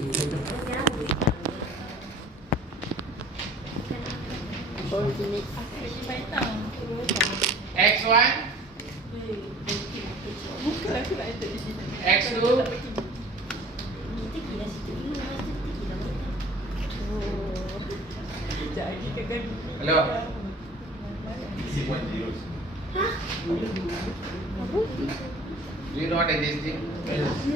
Originate. X1, X2, hello. Do you know what it is?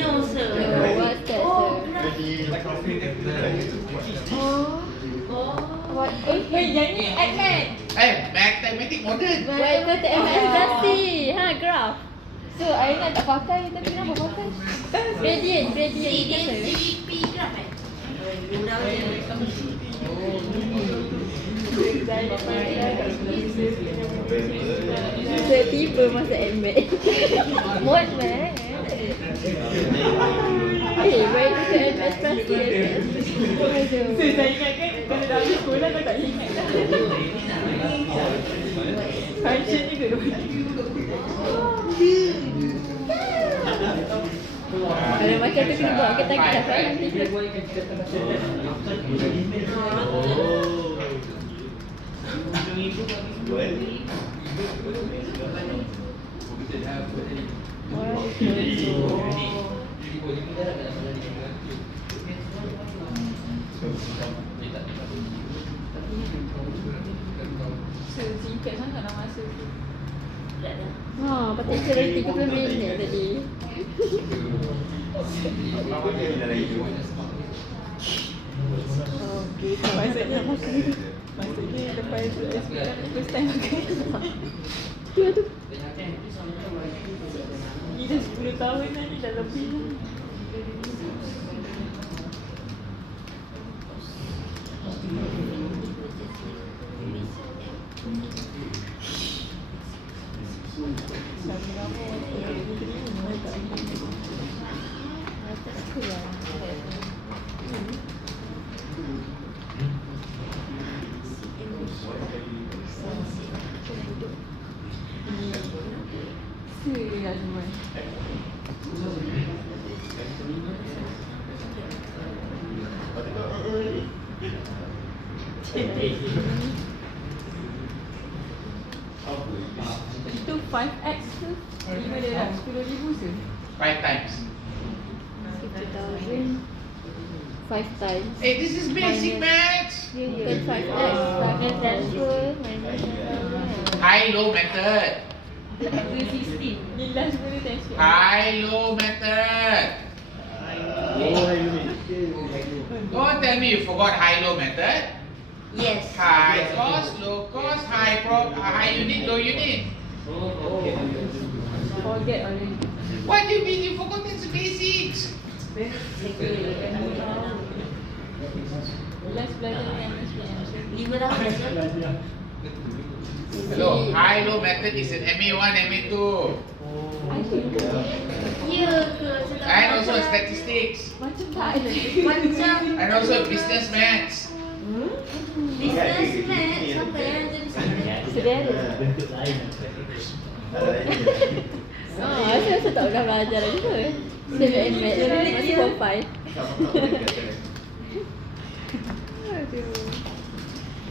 No, sir. What's that, sir? What? Yang ni Adman. Mathematic modern. Buat kata administrasi. Graph. So, Aina tak pakai tapi kenapa pakai? Gradient Dia kata. CP graph kan? Saya tiba masa MBA. Mod man. Baik kita administrasi. Saya ingatkan kalau dah habis sekolah kau tak ingat dah. Function juga tu. Kalau macam tu kena buat kita dapat nanti. Singkat sangat lah masa tu. Patut cerita 30 minit tadi. Okey, Maksudnya lepas tu SPM first time pakai. tu. Ni dah 10 tahun dah ni, dah lebih lah. Itu 5x ke? 5 dia dah 10,000 se? 5 times. 50,000 5 times. Hey, this is basic maths. Bukan 5x. Minus transfer. High-low method. 260. Ni last benda tension. High-low method. Don't tell me you forgot high-low method. Yes. High cost, low cost, high unit, low unit. Forget already. What do you mean you forgot these basics? Last belajar dengan SPM. 5 tahun dah. Hello, high-low method is an MA1, MA2. Ya ke? And also statistics. Macam tak ada. Macam And also business maths. businessman. Siapa yang jadi businessman? Sedia ada. Saya tak pernah belajar lagi tu. Saya admit masih form 5. Aduh.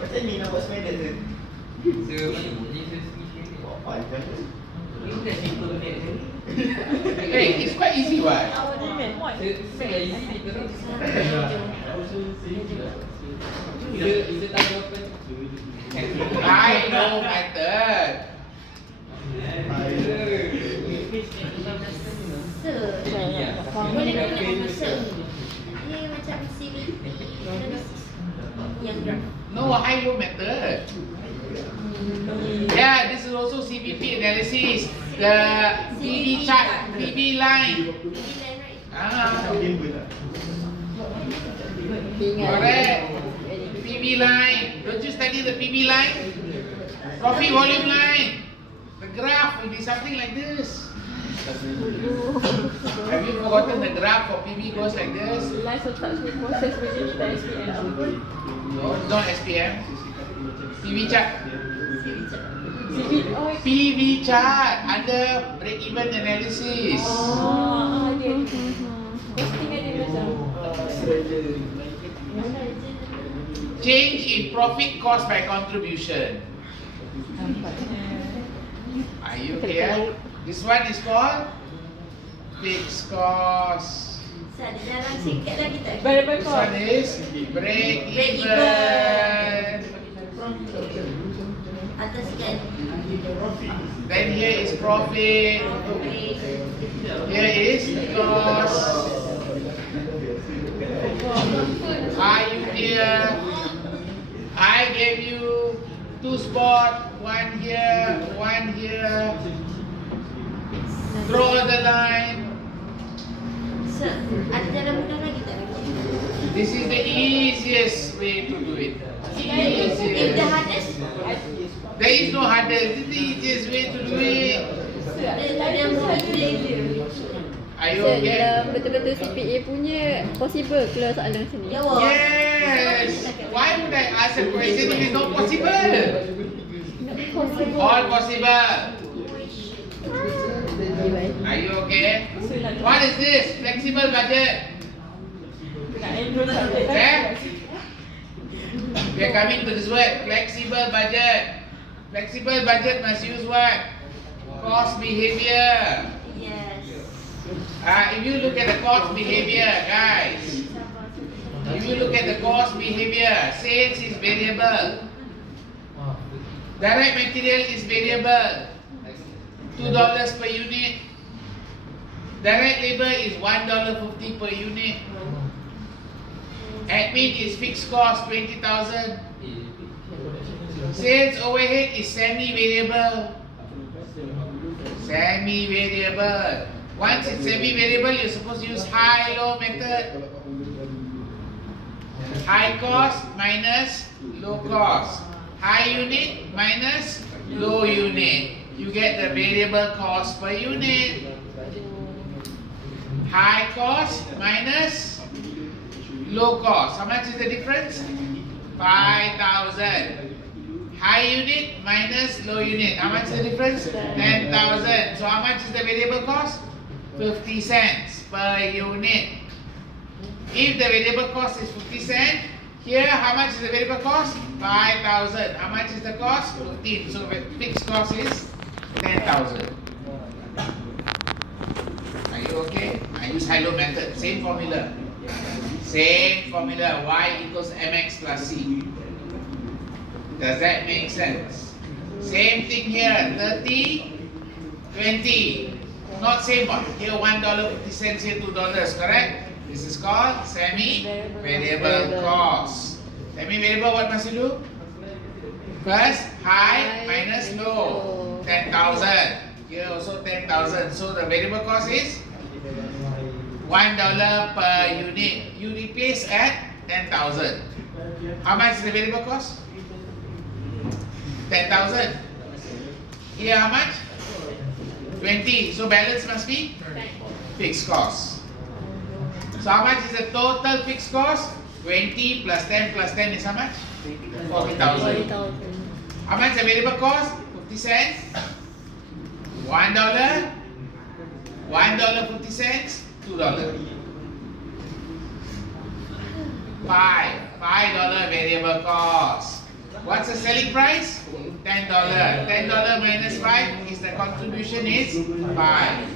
Macam ni nak buat semedal tu. Hey, it's quite easy, what? High-low method. Boleh guna masa. Ni macam CPA yang graph. No, high-low method. Yeah, this is also CPP analysis. The PV chart, PV line. Correct. PV line. Don't you study the PV line? Profit volume line. The graph will be something like this. Have you forgotten the graph for PV goes like this? Last letak semua proses kerja kita SPM. No, not SPM. PV chart. PV chart under break-even analysis. Dia. Costing ada macam. Change in profit caused by contribution. Are you clear? This one is called fixed cost. Ada dalam sikit lagi tak? Variable This cost. one is break even. Atas kan? Then here is profit. Here is cost. Are you clear? I gave you 2 spots, one here, one here. Draw the line. Ada dalam mudah lagi tak? This is the easiest way to do it. If the Easiest. hardest, There is no hardest. This is the easiest way to do it. ada yang boleh dia. Are you So, okay? dalam betul-betul CPA punya possible keluar soalan sini. Jawab. Yes. Why would I ask a question if it's not possible? Possible. All possible. Are you okay? What is this? Flexible budget. Nak enroll subject Eh? We are coming to this word. Flexible budget. Flexible budget must use what? Cost behavior. Yes. If you look at the cost behavior, guys. If you look at the cost behavior, sales is variable. Direct material is variable. $2 per unit. Direct labor is $1.50 per unit. Admin is fixed cost 20,000. Sales overhead is semi-variable. Semi-variable. Once it's semi-variable, you're supposed to use high-low method. High cost minus low cost. High unit minus low unit. You get the variable cost per unit. High cost minus low cost. How much is the difference? 5,000. High unit minus low unit. How much is the difference? 10,000. So how much is the variable cost? 50 cents per unit. If the variable cost is 50 cents, here how much is the variable cost? 5,000. How much is the cost? 15. So the fixed cost is 10,000. Are you okay? I use high-low method. Same formula. Same formula. Y equals mx plus c. Does that make sense? Same thing here. 30, 20. Not same one. Here $1.50, here $2, correct? This is called semi-variable cost. Semi-variable, what must you do? First, high minus low. 10,000. Here also 10,000. So the variable cost is $1 per unit. You replace at 10,000. How much is the variable cost? 10,000. Here how much? 20. So balance must be fixed cost. So how much is the total fixed cost? 20 plus 10 plus 10 is how much? 40,000. How much is the variable cost? 50 cents. $1. $1.50. $2. $5 variable cost. What's the selling price? $10. $10 minus 5 is the contribution is 5.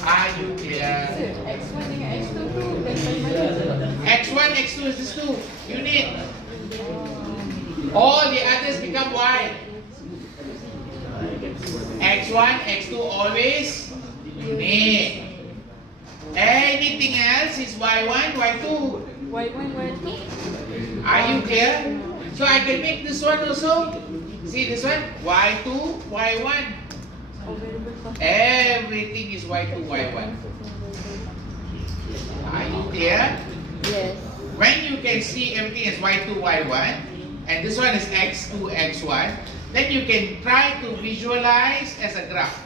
Are you clear? X1 dengan X2 tu dari mana? X1, X2 is this two unit. All the others become Y. X1, X2 always unit. Anything else is Y1, Y2. Y1, Y2. Are you clear? So I can make this one also. See this one? Y2, Y1. Oh, variable cost. Everything is Y2, Y1. Are you clear? Yes. When you can see everything as Y2, Y1, and this one is X2, X1, then you can try to visualize as a graph.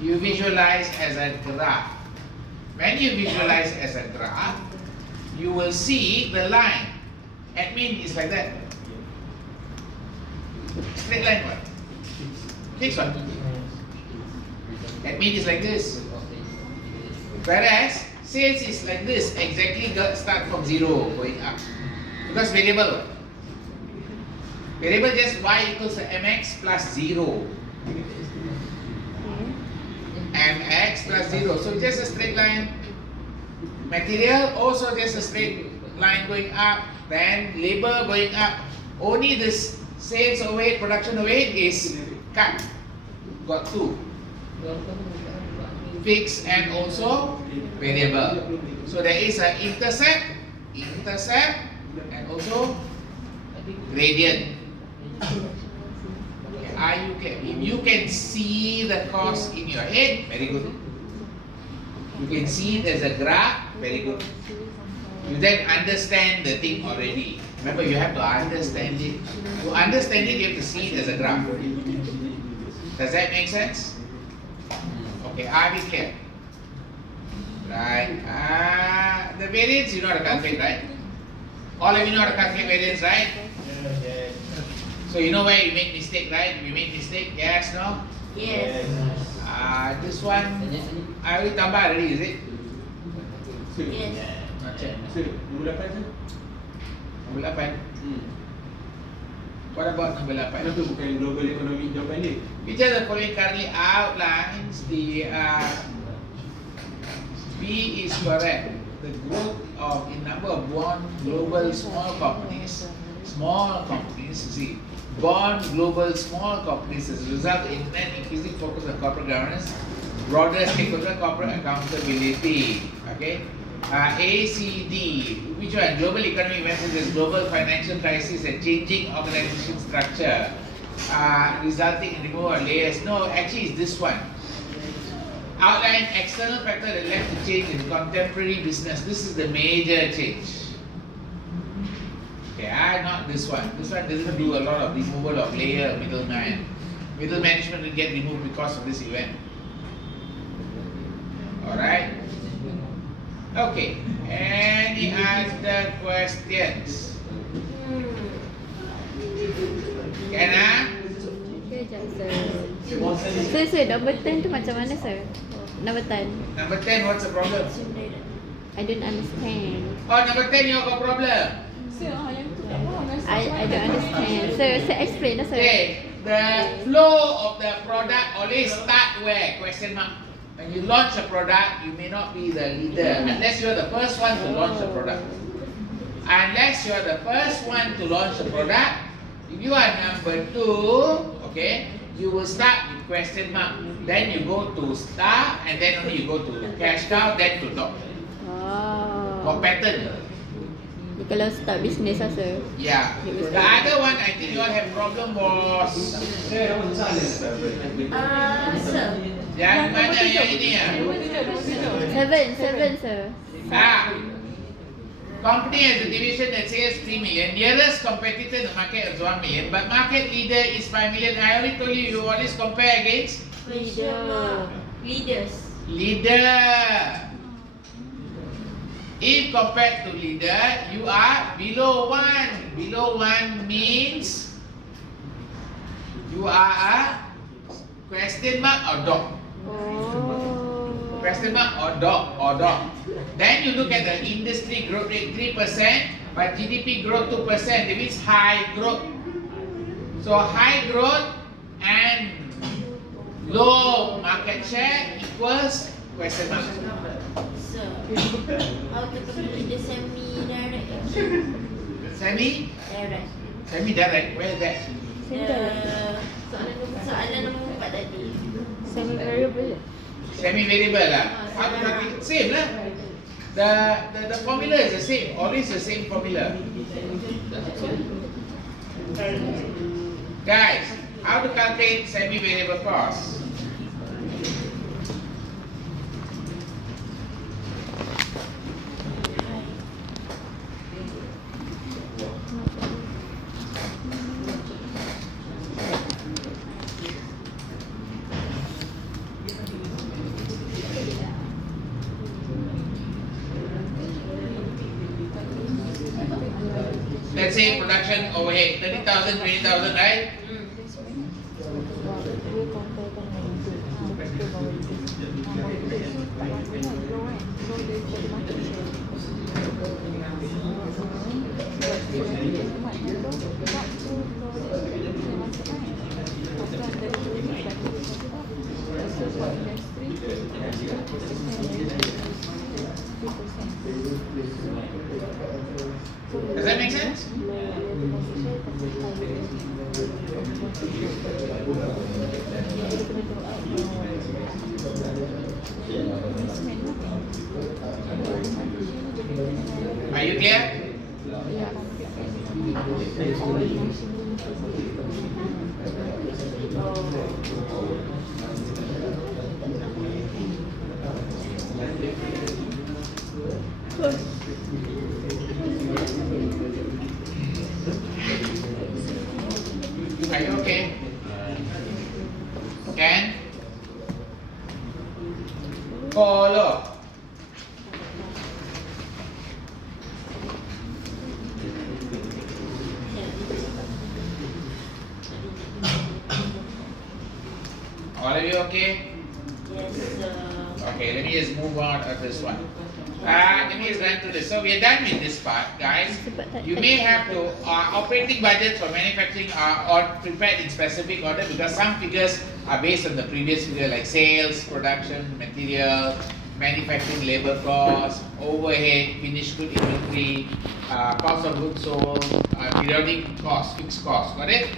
You visualize as a graph. When you visualize as a graph, you will see the line. Admin is like that. Straight line one. Fixed one. Admin is like this. Whereas sales is like this, exactly start from 0 going up. Because variable. Variable just y equals to mx plus 0. Mx plus 0. So just a straight line. Material also just a straight line going up. Then labor going up. Only this sales overhead, production overhead is cut. Got 2. Fixed and also variable. So there is an intercept, and also gradient. Okay, are you clear? If you can see the cost in your head, very good. You can see it as a graph, very good. You then understand the thing already. Remember, you have to understand it. To understand it, you have to see it as a graph. Does that make sense? Okay, are we clear? Right. The variance you know how to calculate, right? All of you know how to calculate variance, right? Yes. So you know where you make mistake, right? We make mistake, yes, no? Yes. This one, I already tambah already, is it? Yes. Not check. Nombor 8 tu? Nombor 8. What about number 8? Kenapa bukan global economic jawapan dia? Which are the following currently outlines the B is correct. The growth of in number of born global small companies, you see, born global small companies as a result of internet increasing focus on corporate governance, broader stakeholder corporate accountability. Okay. ACD, which one? Global economic messages, global financial crisis and changing organization structure, resulting in removal of layers. No, actually it's this one. Outline external factor that led to change in contemporary business. This is the major change. Okay, not this one. This one doesn't do a lot of removal of layer middleman. Middle management will get removed because of this event. Alright. Okay. Any other questions? Can I? Okay, sir. Sir, number 10 tu macam mana, sir? Number 10. Number 10, what's the problem? I don't understand. Oh, number 10, you got problem. Sir, yang tu tak faham lah. I don't understand. Sir, explain lah, sir. Okay, the flow of the product always start where? Question mark. When you launch a product, you may not be the leader unless you are the first one to launch the product. Unless you are the first one to launch the product, if you are number 2, okay, you will start with question mark. Then you go to star, and then only you go to cash cow, then to dog. For pattern. Kalau start business lah, sir. Yeah. The other one, I think you all have problem was. Sir. Yang mana yang ini ya? 7, sir. Company has a division that says 3 million. Nearest competitor in the market is 1 million, but market leader is 5 million. I already told you, you always compare against leader. If compared to leader, you are below 1. Below 1 means you are a question mark or dog. Question mark or dog. Then you look at the industry growth rate 3%, but GDP growth 2%. That means high growth. So high growth and low market share equals question mark. So, how to complete the semi-direct? Direct. Semi-direct, where is that? Soalan nombor 4 tadi. Semi-variable. Semi-variable lah. How to calculate? Same lah. The formula is the same. Always the same formula. Guys, how to calculate semi-variable cost? Let's say production overhead 30,000, 20,000, right? Does that make sense? Are you clear? Are you okay? Can follow. All of you okay? Yes, sir. Okay, let me just move on to this one. Let me just run through this. So we are done with this part, guys. You may have to operating budgets for manufacturing are prepared in specific order because some figures are based on the previous figure, like sales, production, material, manufacturing labor cost, overhead, finished good inventory, cost of goods sold, periodic cost, fixed cost. Got it?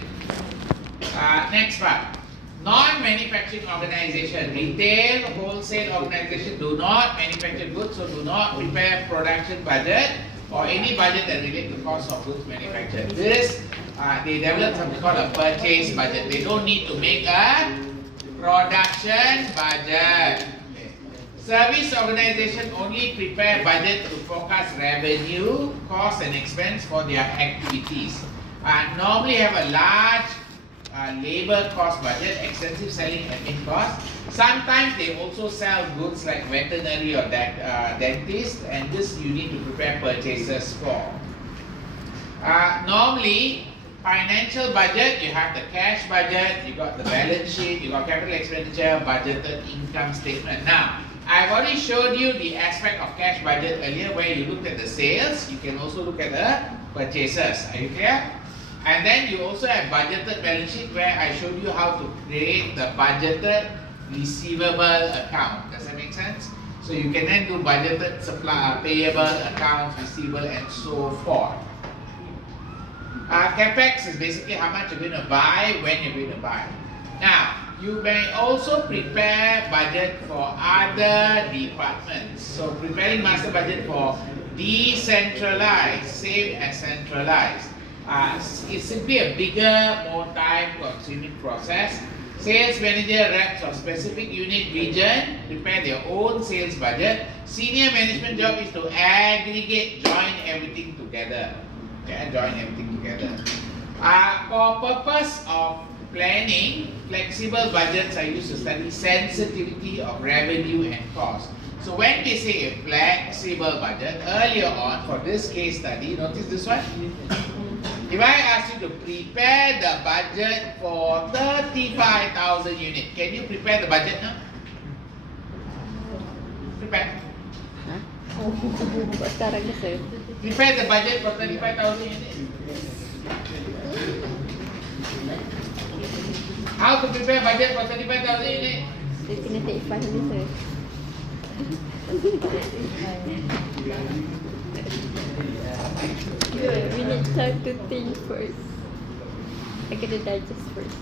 Next part. Non-manufacturing organization, retail, wholesale organization do not manufacture goods, so do not prepare production budget or any budget that relates to cost of goods manufactured. This, they develop something called a purchase budget. They don't need to make a production budget. Okay. Service organization only prepare budget to forecast revenue, cost and expense for their activities. Normally have a large labor cost budget, extensive selling admin cost. Sometimes they also sell goods like veterinary or dentist, and this you need to prepare purchases for. Normally, financial budget, you have the cash budget, you got the balance sheet, you got capital expenditure, budgeted income statement. Now, I've already showed you the aspect of cash budget earlier where you looked at the sales, you can also look at the purchases. Are you clear? And then you also have budgeted balance sheet where I showed you how to create the budgeted receivable account. Does that make sense? So you can then do budgeted supply, payable accounts, receivable and so forth. CapEx is basically how much you're going to buy, when you're going to buy. Now, you may also prepare budget for other departments. So preparing master budget for decentralized, same as centralized. It's simply a bigger, more time-consuming process. Sales manager, reps of specific unit region prepare their own sales budget. Senior management job is to aggregate, join everything together. Okay, join everything together. For purpose of planning, flexible budgets are used to study sensitivity of revenue and cost. So when we say a flexible budget, earlier on for this case study, notice this one. If I ask you to prepare the budget for 35,000 units, can you prepare the budget now? Prepare. Sekarang ni sir. Prepare the budget for 35,000 units. How to prepare budget for 35,000 units? Saya kena take file ni sir. Good. We need time to think first. I gotta digest first.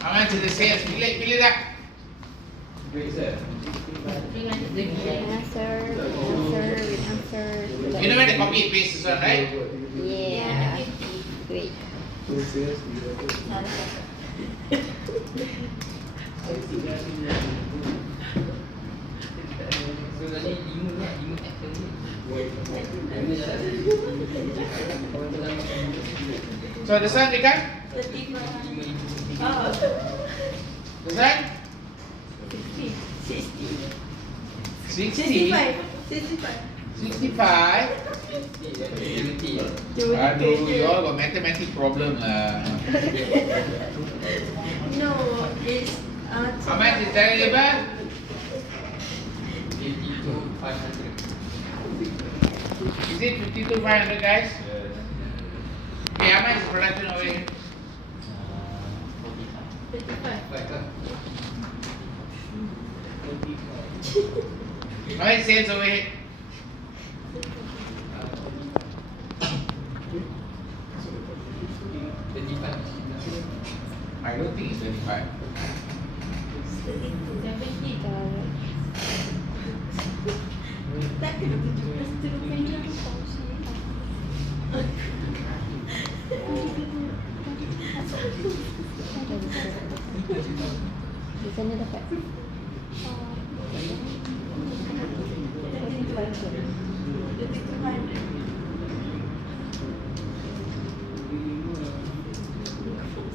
Aman to the sales. Pilih dah. Answer. You know where the copy and paste is on, right? Yeah. Great. So this one become 35. this one 60. 60. 65. Aduh, you all got mathematics problem lah. No, it's How much is that labor? 52,500. Is it 52,500 guys? Okay, how much is production over here? 35. How much sales over here? I don't think it's 35. 70. Tak kena 17 rupiah kongsi. Di sana dapat.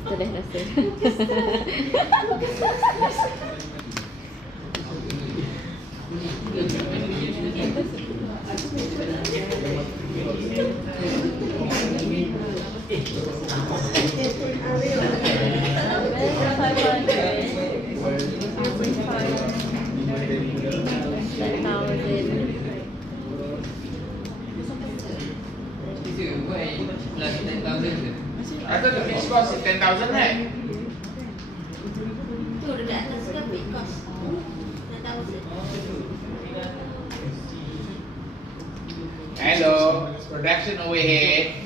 Setelah rasa. I thought the fixed cost is 10,000 right? Tu dekat atas kan big cost. 10,000. Hello, production overhead.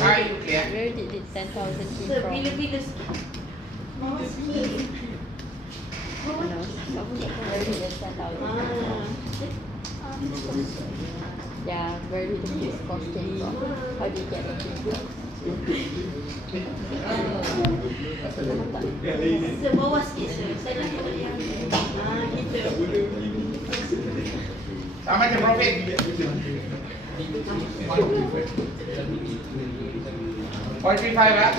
How you clear? Where did the 10,000 came So, from? bila-bila sikit. Mama sikit. No, someone got from where did the 10,000 came from? Yeah, where did the fixed cost came from? How did you get the fixed cost? Sebawah sikit, sir. Saya nak tahu yang gitu. How much the profit? 45, huh?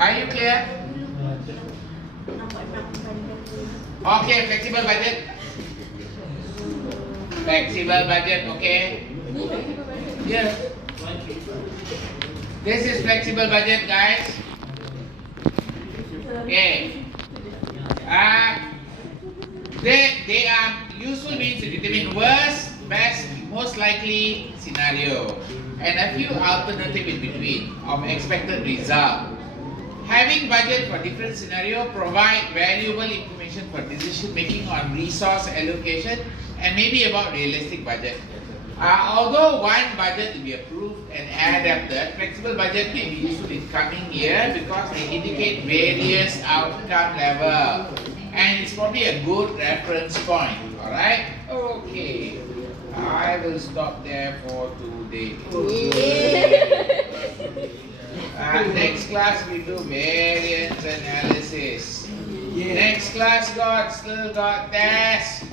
Are you clear? Okay, flexible budget. Flexible budget, okay? Yes. This is flexible budget, guys. Okay. They are useful means to determine worst, best, most likely scenario, and a few alternative in between of expected result. Having budget for different scenario provide valuable information for decision making on resource allocation and maybe about realistic budget. Although one budget will be approved and adapted, flexible budget may be useful in coming year because they indicate various outcome level and it's probably a good reference point. Alright? Okay. I will stop there for today. Next class we do variance analysis. Next class still got test.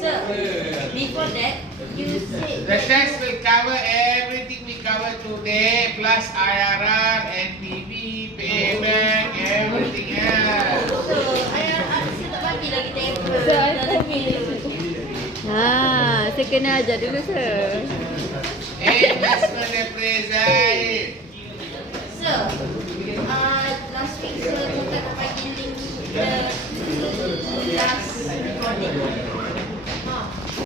Sir, before that, you said The test will cover everything we covered today, plus IRR, NPV, payback, everything else. so IRR saya tak bagi lagi temper. So, I told me. Saya kena ajar dulu, sir. Investment appraisal. Sir, ada.